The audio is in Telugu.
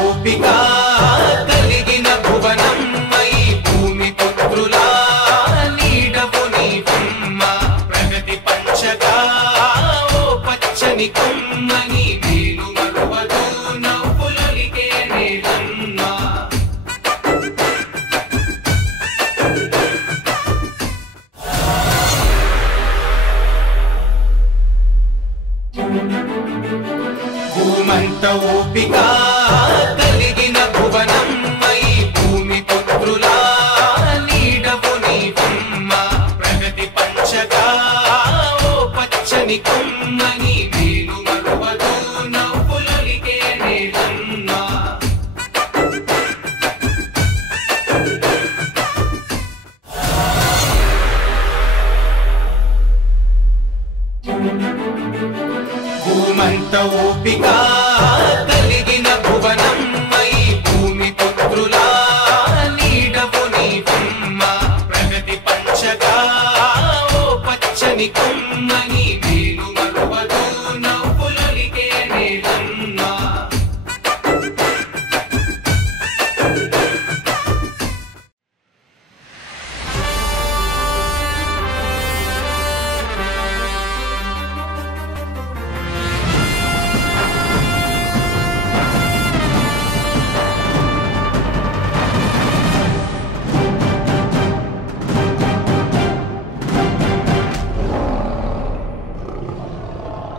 ఓపిక కలిగిన భువనమ్మై భూమి పుత్రులా నీడవు నీవమ్మ ప్రగతి పంచగా ఓ పచ్చని కొమ్మని మేలు మరువదు నవ్వులొలిగే నేలమ్మ భూమంత ఓపిక కలిగిన భువనమ్మై భూమి పుత్రులా నీడవు నీవమ్మ ప్రగతి పంచగా ఓ పచ్చని కొమ్మని మేలు మరువదు నవ్వులొలిగే నేలమ్మ భూమంత ఓపిక కలిగిన భువనమ్మై భూమి పుత్రులా నీడవు నీవమ్మ ప్రగతి పంచగా ఓ పచ్చని